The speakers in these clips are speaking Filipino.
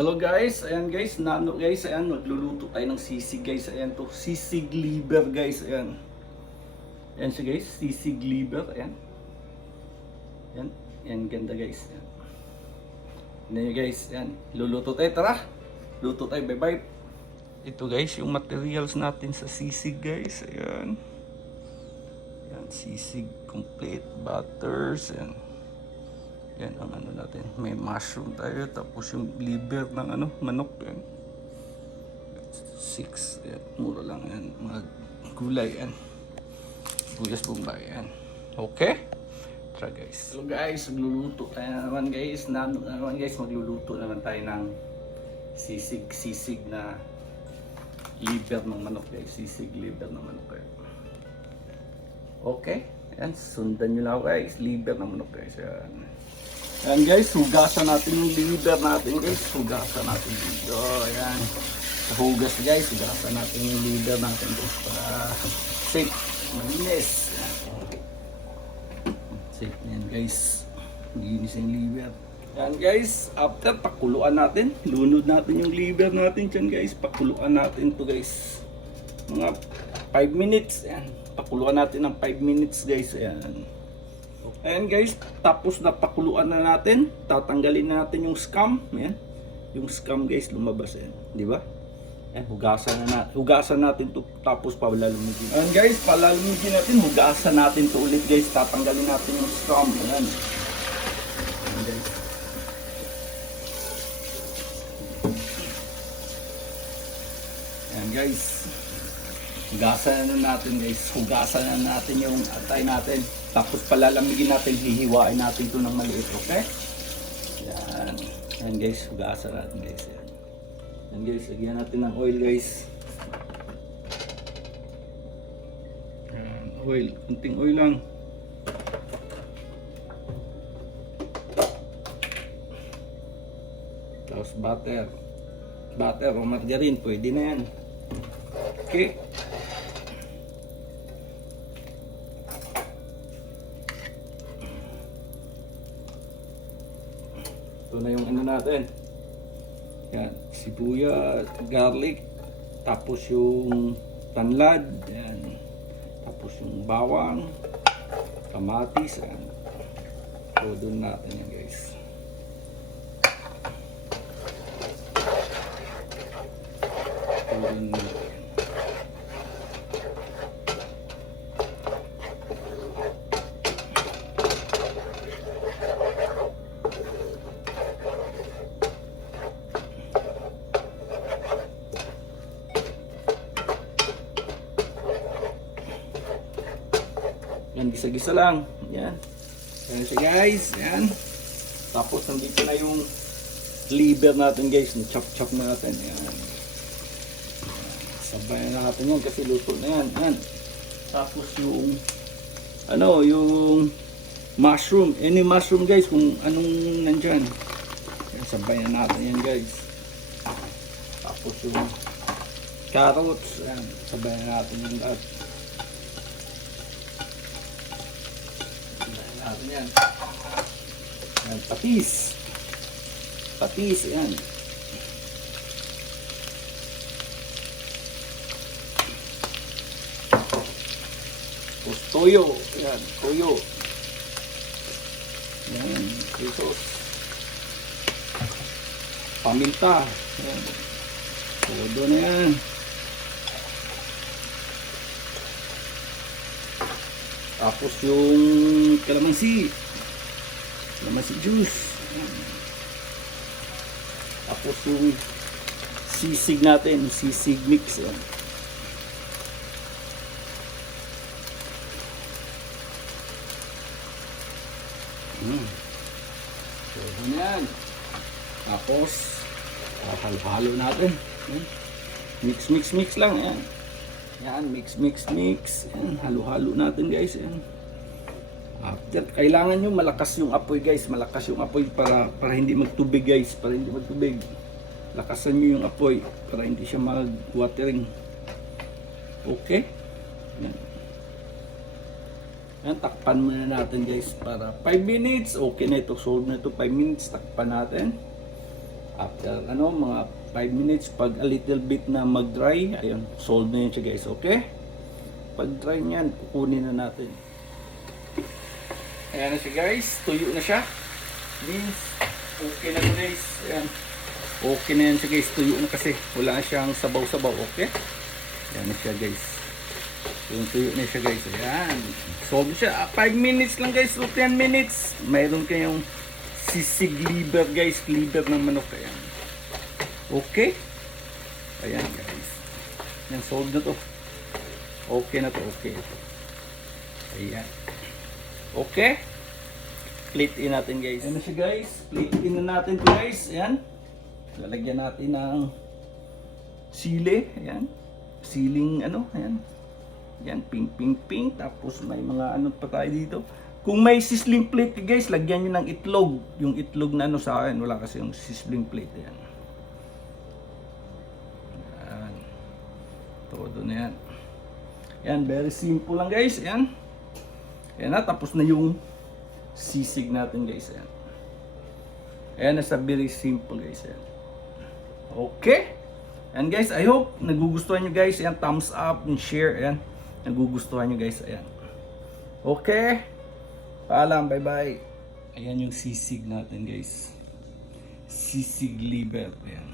Hello guys, ayan guys, guys, ayan, magluluto tayo ng sisig guys, ayan to, sisig liver guys, ayan. Ayan siya guys, sisig liver, ayan. Ayan, ayan ganda guys, ayan. Ayan nyo guys, ayan, luluto tayo, tara, luto tayo, bye bye. Ito guys, yung materials natin sa sisig guys, ayan. Ayan, sisig complete, butters, ayan. Yan ang ano natin. May mushroom tayo. Tapos yung liver ng ano, manok. Yan. 6. Yan. Mura lang yan. Mga gulay yan. Buyas bombay yan. Okay? Tara guys. So guys, magluluto tayo naman guys. Naman guys, magluluto naman tayo ng sisig na liver ng manok guys. Sisig liver ng manok. Okay? Yan. Sundan nyo lang guys. Liver ng manok guys. Yan. Ayan guys, hugasan natin yung liver natin guys. Hugasan natin dito. Ayan. Sa hugas guys, hugasan natin yung liver natin guys. Para safe, malinis. Safe yan guys. Linis yung liver. Ayan guys, after pakuluan natin. Lunod natin yung liver natin dyan guys. Pakuluan natin to guys. Mga 5 minutes. Ayan. Pakuluan natin ng 5 minutes guys. Ayan. Ayan guys, tapos napakuluan na natin, tatanggalin na natin yung scum. Ayan. Yung scum guys lumabas yan, di ba? Ayan, hugasan natin to, tapos palalumigin. Ayan guys, palalumigin natin, hugasan natin to ulit guys, tatanggalin natin yung scum. Ayan. Ayan guys. Ayan guys. Hugasan na natin guys, hugasan na natin yung atay natin. Tapos palalamigin natin, hihiwain natin ito ng maliit, okay? Yan. Yan guys, hugasan natin guys. Yan. Yan guys, lagyan natin ng oil guys. Yan, oil, kunting oil lang. Tapos butter. Butter o margarine, pwede na yan. Okay. Ito na yung ano natin. Yan, sibuyas, garlic, tapos yung tanlad, yan. Tapos yung bawang, kamatis, yan. So, doon natin yan guys. Doon natin. Yan, gisa-gisa lang. Yan. Yan siya guys. Yan. Tapos nandito na yung liver natin guys. Chop-chop natin. Yan. Sabayan na natin yan kasi luto na yan. Yan. Tapos yung ano, yung mushroom. Any mushroom guys kung anong nandyan. Yan, sabayan natin yan guys. Tapos yung carrots. Yan. Sabayan natin yung lahat. Yan. Yan, patis. Patis, yan. Tapos toyo. Yan, toyo. Yan, sauce. Paminta. Yan. Todo na yan. Tapos yung kalamansi juice. Tapos yung sisig natin, sisig mix. Yan. So, yan. Tapos, halo-halo natin. Yan. Mix lang. Yan. Yan, mix. Yan, halo-halo natin guys. Yan. After, kailangan nyo malakas yung apoy guys. Malakas yung apoy para hindi magtubig guys. Para hindi magtubig. Lakasan nyo yung apoy para hindi siya mag-watering. Okay? Yan. Yan, takpan muna natin guys para 5 minutes. Okay na ito, solve na ito. 5 minutes, takpan natin. After mga 5 minutes, pag a little bit na mag-dry, ayun, solve na yun siya guys, okay? Pag dry niyan, kukunin na natin. Ayan na siya guys, tuyo na siya. Means, okay na to guys. Ayan. Okay na yan siya guys, tuyo na kasi. Wala na siyang sabaw-sabaw, okay? Ayan na siya guys. Yung tuyo na siya guys, ayan. Solve siya, 5 minutes lang guys, o 10 minutes. Mayroon kayong sisig liver guys, liver ng manok, ayan. Okay? Ayan guys. Ayan, solve na to. Okay na to, okay. Ayan. Okay? Plate in natin guys. Ayan na siya guys. Plate in na natin to guys. Ayan. Lalagyan natin ng sili. Ayan. Siling ayan. Ayan, pink, pink, pink. Tapos may mga pa tayo dito. Kung may sizzling plate guys, lagyan nyo ng itlog. Yung itlog na sa akin. Wala kasi yung sizzling plate. Ayan. Ayan. Todo na yan. Ayan, very simple lang guys. Ayan. Ayan na, tapos na yung sisig natin guys. Ayan. Ayan, nasa very simple guys. Ayan. Okay. Ayan guys, I hope nagugustuhan nyo guys. Ayan, thumbs up and share. Ayan, nagugustuhan nyo guys. Ayan. Okay. Paalam, bye bye. Ayan yung sisig natin guys. Sisig liver. Ayan.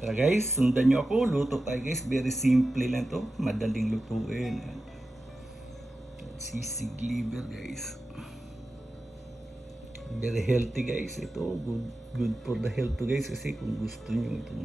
Tara guys, sundan nyo ako. Luto tayo guys. Very simple lang to. Madaling lutuin. Ayan. Sisig liver guys. Very healthy guys. Ito good for the health to guys. Kasi kung gusto nyo ito,